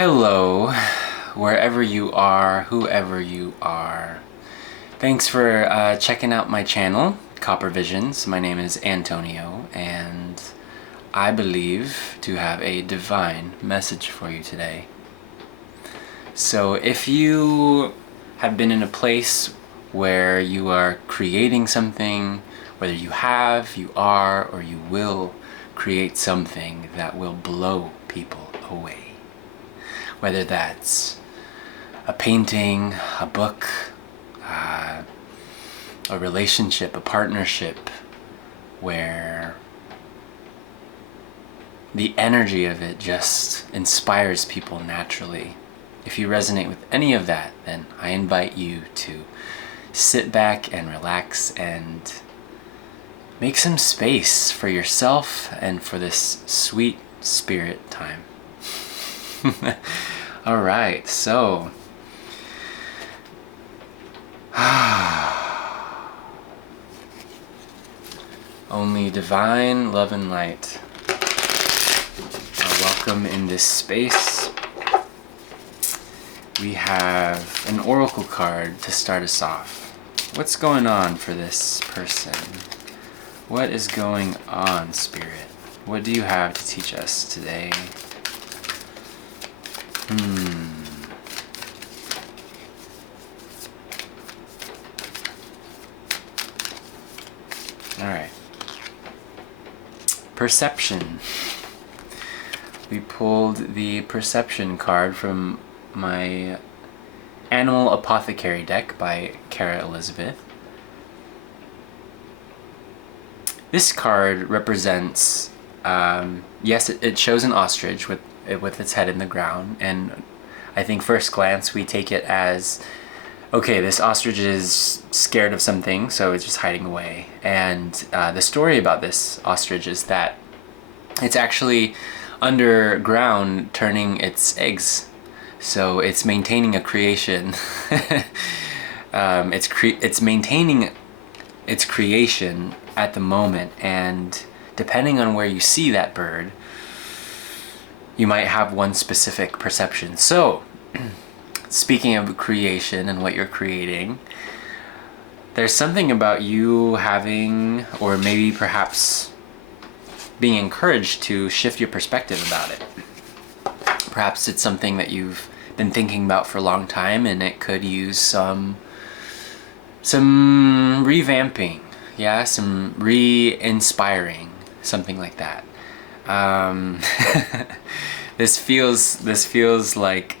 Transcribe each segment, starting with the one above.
Hello, wherever you are, whoever you are. Thanks for checking out my channel, Copper Visions. My name is Antonio, and I believe to have a divine message for you today. So if you have been in a place where you are creating something, whether you have, you are, or you will create something that will blow people away. Whether that's a painting, a book, a relationship, a partnership, where the energy of it just inspires people naturally. If you resonate with any of that, then I invite you to sit back and relax and make some space for yourself and for this sweet spirit time. All right, so only divine love and light are welcome in this space. We have an oracle card to start us off. What's going on for this person? What is going on, Spirit? What do you have to teach us today? All right. Perception. We pulled the perception card from my Animal Apothecary deck by Kara Elizabeth. This card represents, yes, it shows an ostrich with its head in the ground, and I think first glance we take it as, okay, this ostrich is scared of something, so it's just hiding away. And the story about this ostrich is that it's actually underground turning its eggs, so it's maintaining a creation. It's maintaining its creation at the moment, and depending on where you see that bird, you might have one specific perception. So, speaking of creation and what you're creating, there's something about you having, or maybe perhaps being encouraged to shift your perspective about it. Perhaps it's something that you've been thinking about for a long time, and it could use some revamping, some re-inspiring, something like that. This feels like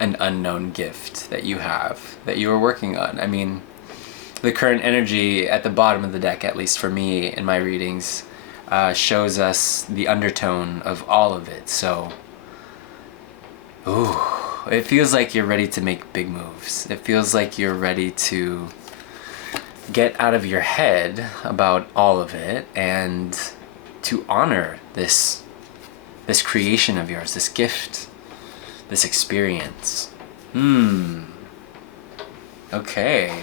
an unknown gift that you have, that you are working on. I mean, the current energy at the bottom of the deck, at least for me in my readings, shows us the undertone of all of it. So, it feels like you're ready to make big moves. It feels like you're ready to get out of your head about all of it and to honor this creation of yours, this gift, this experience. Okay.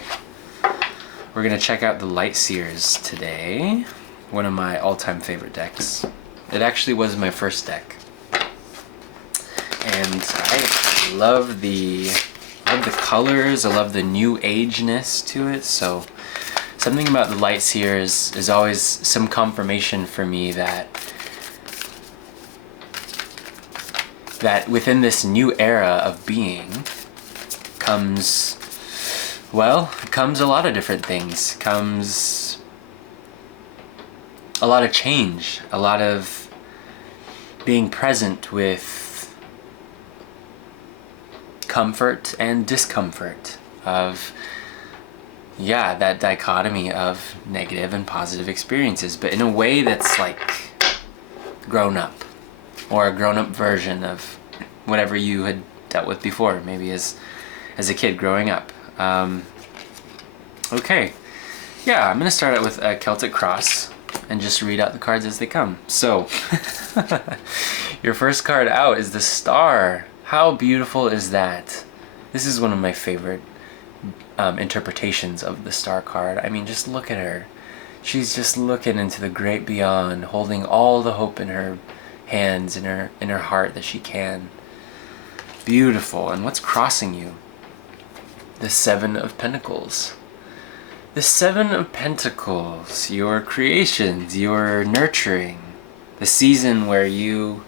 We're gonna check out the Light Seers today. One of my all-time favorite decks. It actually was my first deck. And I love the colors, I love the new ageness to it, so something about the Light Seers is always some confirmation for me that within this new era of being comes a lot of different things. Comes a lot of change, a lot of being present with comfort and discomfort, of that dichotomy of negative and positive experiences, but in a way that's like grown up, or a grown-up version of whatever you had dealt with before, maybe as a kid growing up. Okay, I'm gonna start out with a Celtic Cross and just read out the cards as they come. So, your first card out is the Star. How beautiful is that? This is one of my favorite interpretations of the Star card. I mean, just look at her. She's just looking into the great beyond, holding all the hope in her hands, in her heart that she can. Beautiful. And what's crossing you? The Seven of Pentacles. The Seven of Pentacles, your creations, your nurturing, the season where you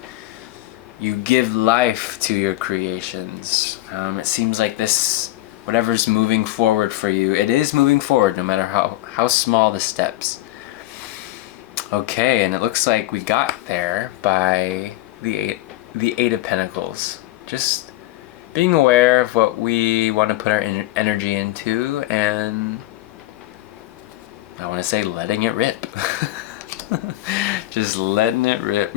give life to your creations. It seems like this, whatever's moving forward for you, it is moving forward no matter how small the steps. Okay, and it looks like we got there by the Eight of Pentacles. Just being aware of what we want to put our energy into, and I want to say letting it rip. Just letting it rip.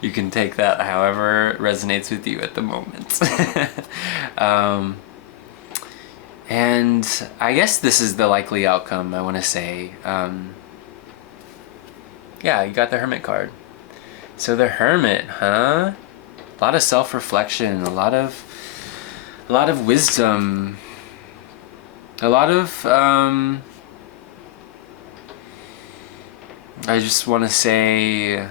You can take that however resonates with you at the moment. And I guess this is the likely outcome, I want to say. Yeah, you got the Hermit card. So the Hermit, huh? A lot of self-reflection, a lot of wisdom, a lot of I just want to say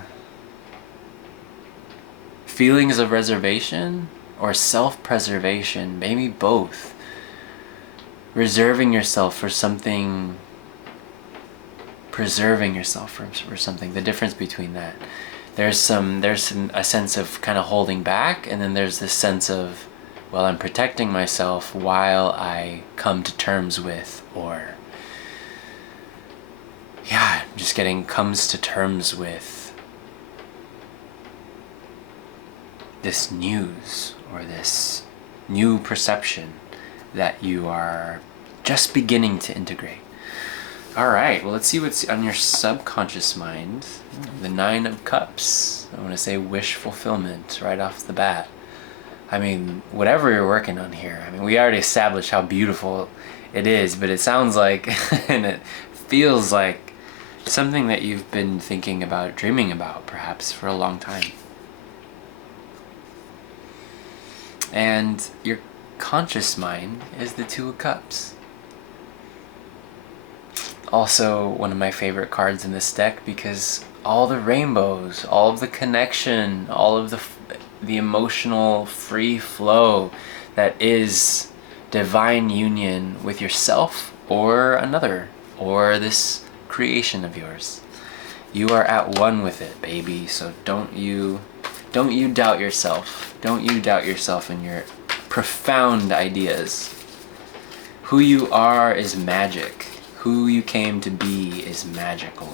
feelings of reservation or self-preservation, maybe both. Reserving yourself for something, preserving yourself for something. The difference between that. There's a sense of kind of holding back, and then there's this sense of, well, I'm protecting myself while I come to terms with, or yeah, just comes to terms with this news or this new perception that you are just beginning to integrate. All right, well, let's see what's on your subconscious mind. The Nine of Cups. I want to say wish fulfillment right off the bat. I mean, whatever you're working on here, I mean, we already established how beautiful it is, but it sounds like and it feels like something that you've been thinking about, dreaming about, perhaps, for a long time. And your conscious mind is the Two of Cups. Also one of my favorite cards in this deck, because all the rainbows, all of the connection, all of the emotional free flow that is divine union with yourself or another, or this creation of yours. You are at one with it, baby. So don't you doubt yourself. Don't you doubt yourself in your profound ideas. Who you are is magic. Who you came to be is magical.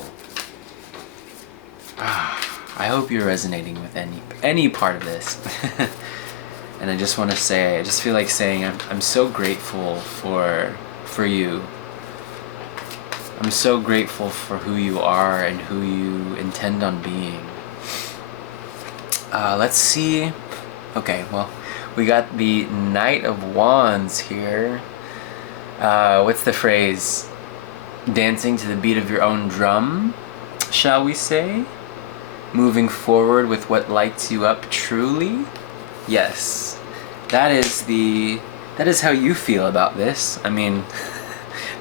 I hope you're resonating with any part of this. And I just want to say, I just feel like saying I'm so grateful for you. I'm so grateful for who you are and who you intend on being. Let's see. Okay, well, we got the Knight of Wands here. What's the phrase? Dancing to the beat of your own drum, shall we say? Moving forward with what lights you up truly? Yes. That is how you feel about this. I mean,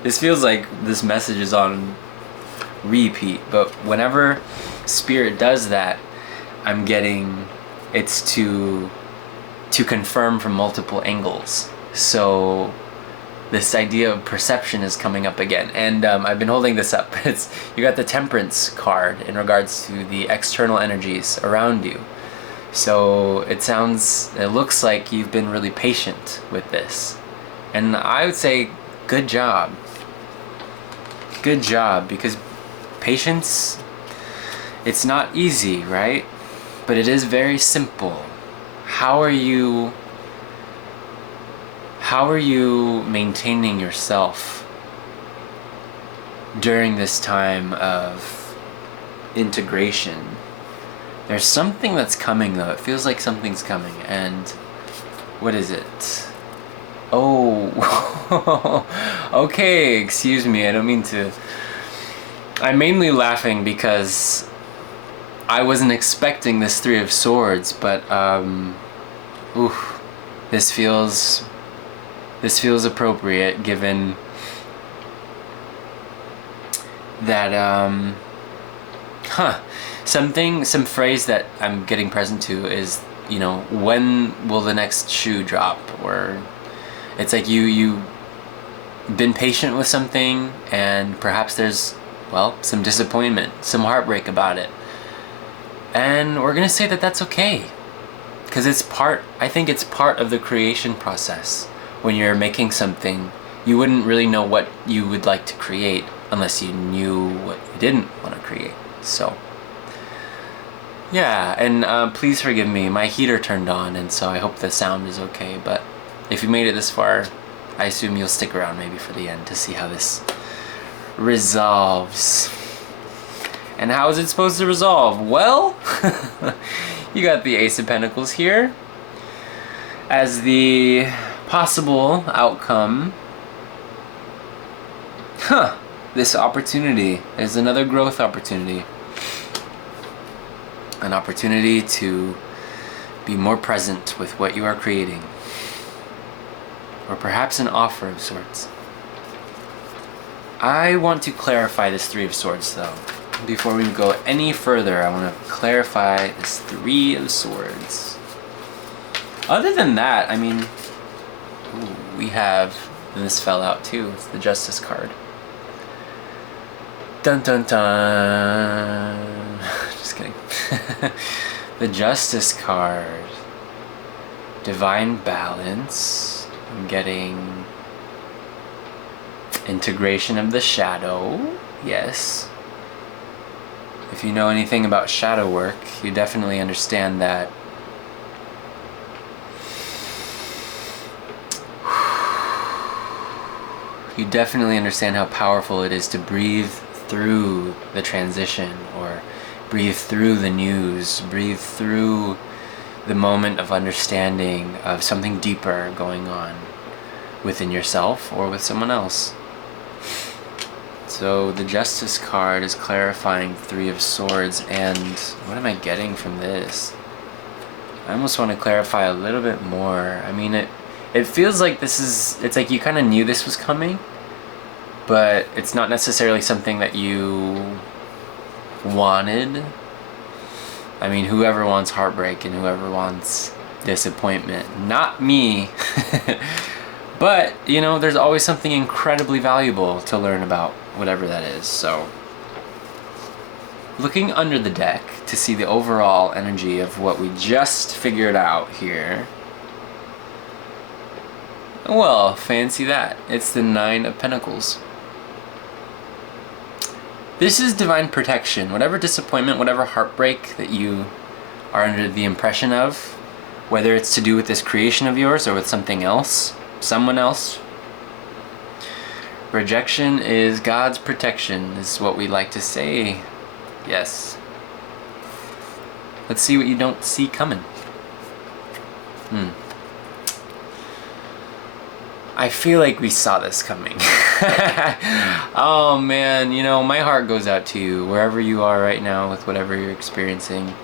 this feels like this message is on repeat, but whenever Spirit does that, I'm getting it's to confirm from multiple angles. So this idea of perception is coming up again, and I've been holding this up. You got the Temperance card in regards to the external energies around you. So it looks like you've been really patient with this, and I would say good job. Good job, because patience, it's not easy, right? But it is very simple. How are you maintaining yourself during this time of integration? There's something that's coming, though. It feels like something's coming. And what is it? Oh, okay, excuse me. I don't mean to. I'm mainly laughing because I wasn't expecting this Three of Swords, but this feels appropriate, given that some phrase that I'm getting present to is when will the next shoe drop? Or it's like you've been patient with something, and perhaps there's, some disappointment, some heartbreak about it. And we're going to say that that's okay. Because I think it's part of the creation process. When you're making something, you wouldn't really know what you would like to create unless you knew what you didn't want to create. So, yeah, and please forgive me, my heater turned on, and so I hope the sound is okay. But if you made it this far, I assume you'll stick around maybe for the end to see how this resolves. And how is it supposed to resolve? Well, you got the Ace of Pentacles here as the possible outcome. This opportunity is another growth opportunity. An opportunity to be more present with what you are creating. Or perhaps an offer of sorts. I want to clarify this Three of Swords though. Before we go any further, I want to clarify this Three of Swords. Other than that, I mean, we have, and this fell out too, it's the Justice card. Dun dun dun. Just kidding. The Justice card. Divine balance. I'm getting integration of the shadow. Yes. If you know anything about shadow work, you definitely understand that you definitely understand how powerful it is to breathe through the transition, or breathe through the news, breathe through the moment of understanding of something deeper going on within yourself or with someone else. So the Justice card is clarifying Three of Swords, and what am I getting from this? I almost want to clarify a little bit more. I mean, it feels like it's like you kind of knew this was coming, but it's not necessarily something that you wanted. I mean, whoever wants heartbreak and whoever wants disappointment, not me. But, there's always something incredibly valuable to learn about, whatever that is. So, looking under the deck to see the overall energy of what we just figured out here. Well, fancy that. It's the Nine of Pentacles. This is divine protection. Whatever disappointment, whatever heartbreak that you are under the impression of, whether it's to do with this creation of yours or with something else, someone else. Rejection is God's protection, is what we like to say. Yes. Let's see what you don't see coming. I feel like we saw this coming. Oh man, my heart goes out to you wherever you are right now with whatever you're experiencing.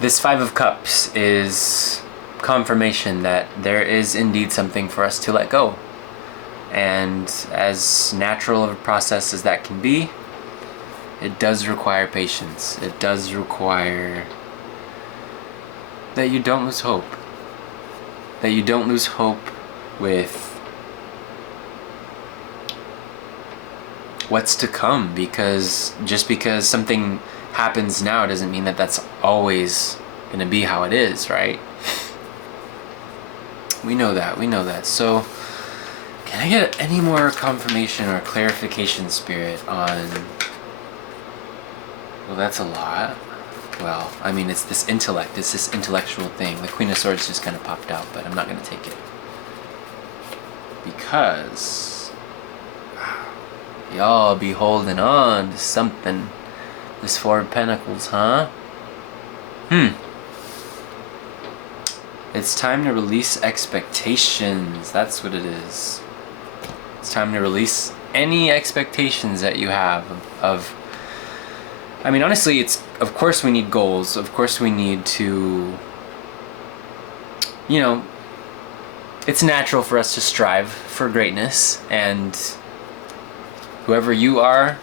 This Five of Cups is confirmation that there is indeed something for us to let go. And as natural of a process as that can be, it does require patience. It does require that you don't lose hope. That you don't lose hope with what's to come, because just because something happens now doesn't mean that that's always going to be how it is, right? We know that. So, can I get any more confirmation or clarification, Spirit, on... Well, that's a lot. Well, I mean, it's this intellect, it's this intellectual thing. The Queen of Swords just kind of popped out, but I'm not going to take it. Because y'all be holding on to something. This Four of Pentacles, huh? It's time to release expectations. That's what it is. It's time to release any expectations that you have of I mean, honestly, of course we need goals. Of course we need to, it's natural for us to strive for greatness, and whoever you are,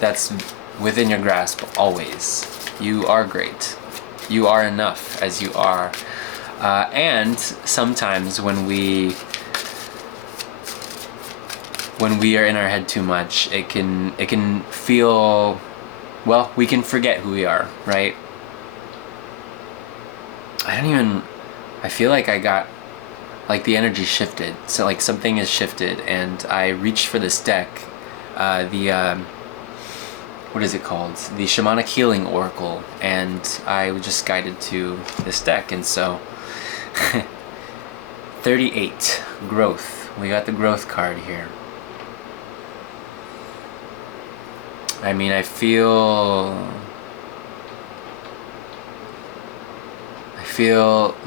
that's within your grasp always. You are great. You are enough as you are. And sometimes when we are in our head too much, it can feel, well, we can forget who we are, right? I feel like I got, like, the energy shifted. So like something is shifted, and I reached for this deck, what is it called? The Shamanic Healing Oracle, and I was just guided to this deck, and so 38, growth. We got the growth card here. I mean, I feel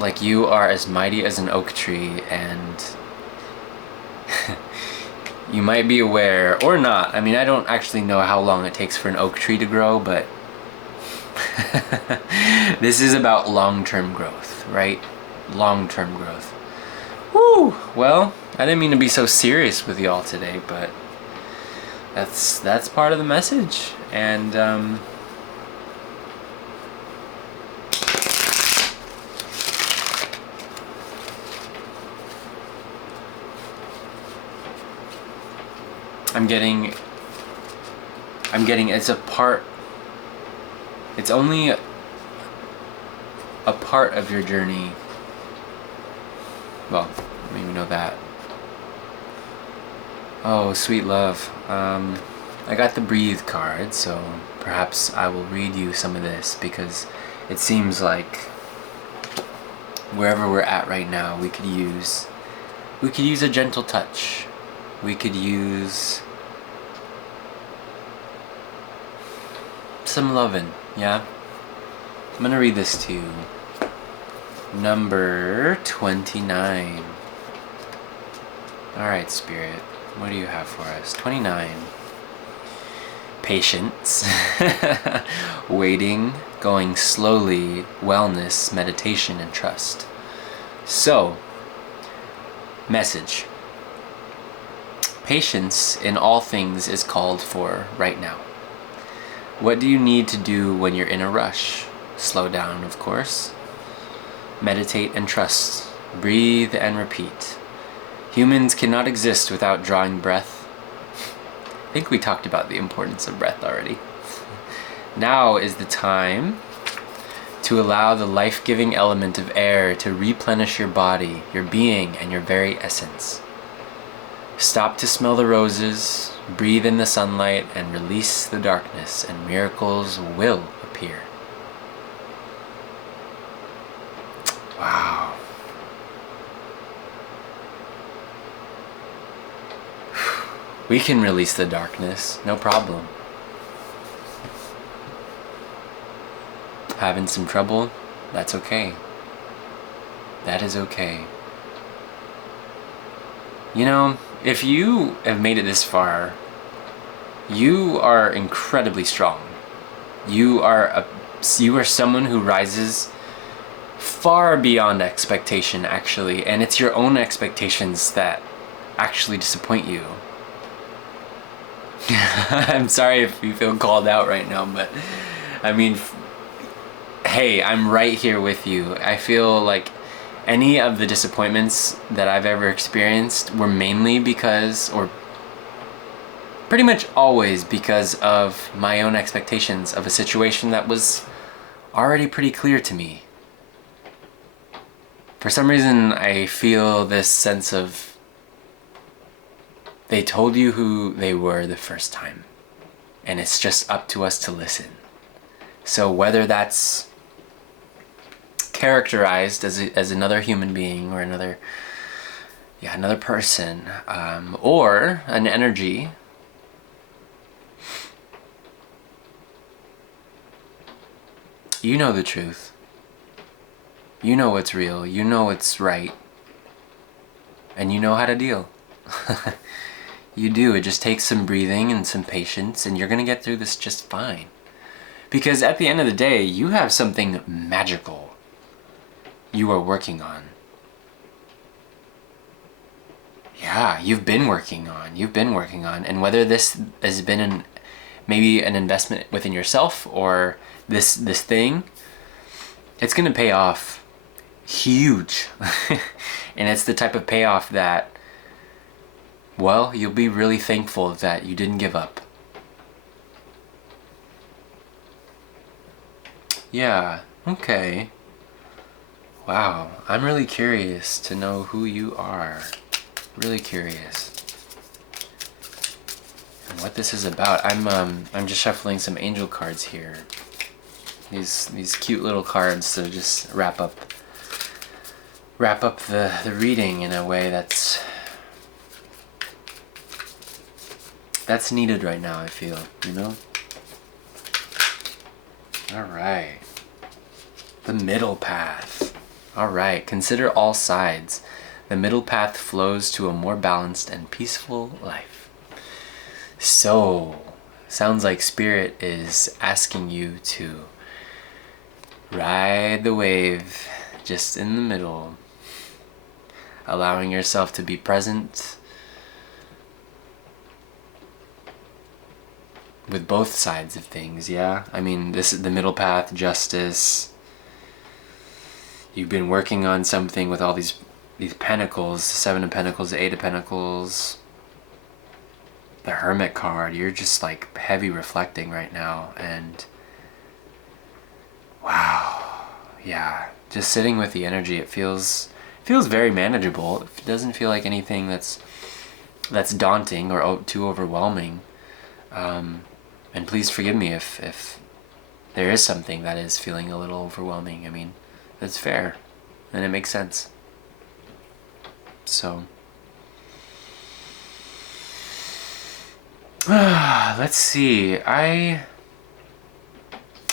like you are as mighty as an oak tree, and you might be aware, or not. I mean, I don't actually know how long it takes for an oak tree to grow, but this is about long-term growth, right? Long-term growth. Woo! Well, I didn't mean to be so serious with y'all today, but that's part of the message. And I'm getting it's only a part of your journey. Well, I mean, we know that. Oh, sweet love. I got the breathe card, so perhaps I will read you some of this, because it seems like wherever we're at right now, we could use a gentle touch. We could use some loving, yeah? I'm gonna read this to you. Number 29. Alright, Spirit, what do you have for us? 29. Patience. Waiting, going slowly, wellness, meditation, and trust. So, message. Patience in all things is called for right now. What do you need to do when you're in a rush? Slow down, of course. Meditate and trust. Breathe and repeat. Humans cannot exist without drawing breath. I think we talked about the importance of breath already. Now is the time to allow the life-giving element of air to replenish your body, your being, and your very essence. Stop to smell the roses, breathe in the sunlight, and release the darkness, and miracles will appear. Wow. We can release the darkness, no problem. Having some trouble? That's okay. That is okay. You know, if you have made it this far, you are incredibly strong. You are someone who rises far beyond expectation, actually, and it's your own expectations that actually disappoint you. I'm sorry if you feel called out right now, but I mean, hey, I'm right here with you. I feel like any of the disappointments that I've ever experienced were mainly because, or pretty much always because of my own expectations of a situation that was already pretty clear to me. For some reason, I feel this sense of they told you who they were the first time, and it's just up to us to listen. So whether that's characterized as another human being or another person, or an energy, you know the truth. You know what's real. You know what's right. And you know how to deal. You do. It just takes some breathing and some patience, and you're going to get through this just fine. Because at the end of the day, you have something magical you are working on. Yeah, you've been working on. And whether this has been maybe an investment within yourself or this thing, it's going to pay off huge. And it's the type of payoff that, well, you'll be really thankful that you didn't give up. Yeah, okay. Wow, I'm really curious to know who you are. Really curious. And what this is about. I'm just shuffling some angel cards here. These cute little cards to just wrap up the reading in a way that's needed right now, I feel, you know? Alright. The middle path. Alright, consider all sides. The middle path flows to a more balanced and peaceful life. So, sounds like Spirit is asking you to ride the wave just in the middle, allowing yourself to be present with both sides of things, yeah? I mean, this is the middle path, justice. You've been working on something with all these pentacles, 7 of Pentacles, 8 of Pentacles, the Hermit card. You're just like heavy reflecting right now, and wow, yeah, just sitting with the energy. It feels very manageable. It doesn't feel like anything that's daunting or too overwhelming. And please forgive me if there is something that is feeling a little overwhelming. I mean, that's fair, and it makes sense. So, let's see. I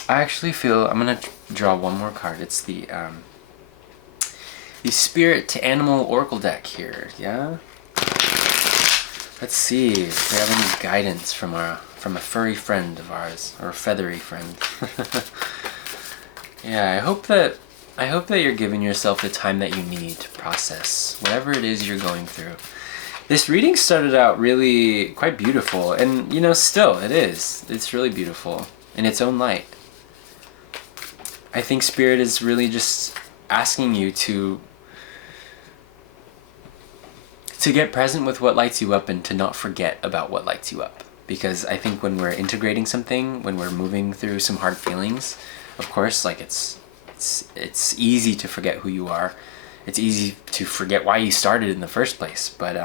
actually feel I'm gonna draw one more card. It's the Spirit to Animal Oracle deck here. Yeah. Let's see if we have any guidance from a furry friend of ours, or a feathery friend. Yeah, I hope that you're giving yourself the time that you need to process whatever it is you're going through. This reading started out really quite beautiful, and you know, still it is. It's really beautiful in its own light. I think Spirit is really just asking you to get present with what lights you up and to not forget about what lights you up. Because I think when we're integrating something, when we're moving through some hard feelings, of course, like it's easy to forget who you are. It's easy to forget why you started in the first place. But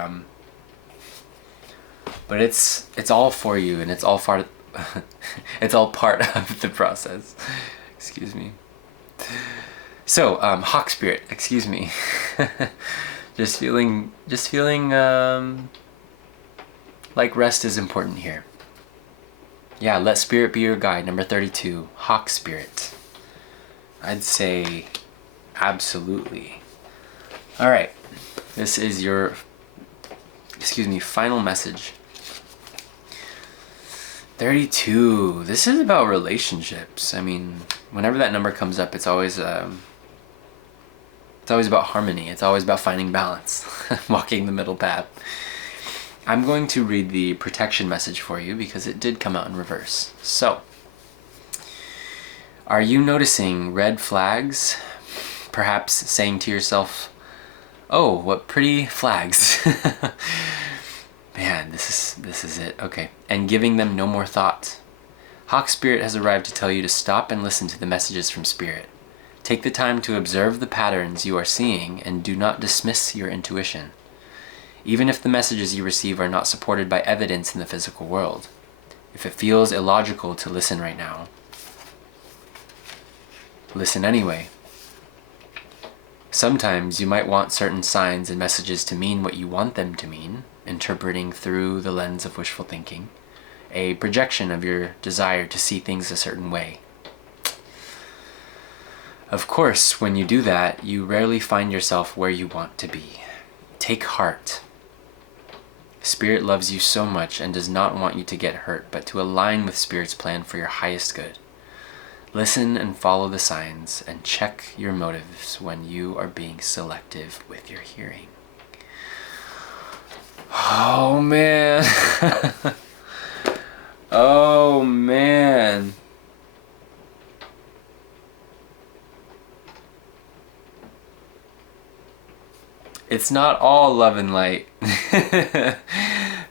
it's all for you, and it's all part of the process. Excuse me. So, Hawk Spirit, excuse me. Just feeling like rest is important here. Yeah, let Spirit be your guide. Number 32, Hawk Spirit. I'd say absolutely. All right, this is your, final message. 32, this is about relationships. I mean, whenever that number comes up, it's always about harmony. It's always about finding balance, walking the middle path. I'm going to read the protection message for you because it did come out in reverse. So, are you noticing red flags? Perhaps saying to yourself, "Oh, what pretty flags." Man, this is it. Okay. And giving them no more thought. Hawk Spirit has arrived to tell you to stop and listen to the messages from Spirit. Take the time to observe the patterns you are seeing and do not dismiss your intuition, even if the messages you receive are not supported by evidence in the physical world. If it feels illogical to listen right now, listen anyway. Sometimes you might want certain signs and messages to mean what you want them to mean, interpreting through the lens of wishful thinking, a projection of your desire to see things a certain way. Of course, when you do that, you rarely find yourself where you want to be. Take heart. Spirit loves you so much and does not want you to get hurt, but to align with Spirit's plan for your highest good. Listen and follow the signs, and check your motives when you are being selective with your hearing. Oh, man. Oh, man. It's not all love and light.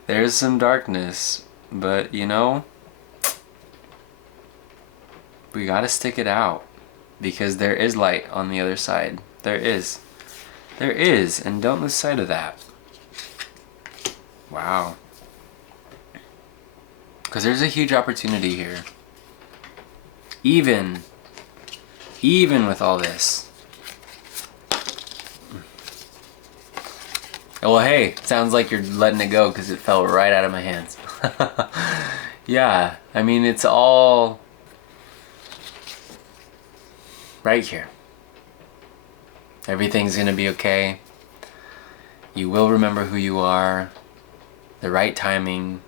There's some darkness, but you know, we gotta stick it out because there is light on the other side. There is. There is, and don't lose sight of that. Wow. Because there's a huge opportunity here. Even with all this. Well, hey, sounds like you're letting it go because it fell right out of my hands. Yeah, I mean, it's all right here. Everything's gonna be okay. You will remember who you are. The right timing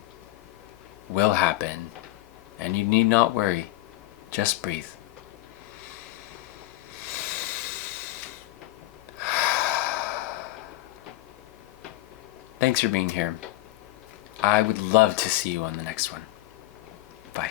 will happen. And you need not worry. Just breathe. Thanks for being here. I would love to see you on the next one. Bye.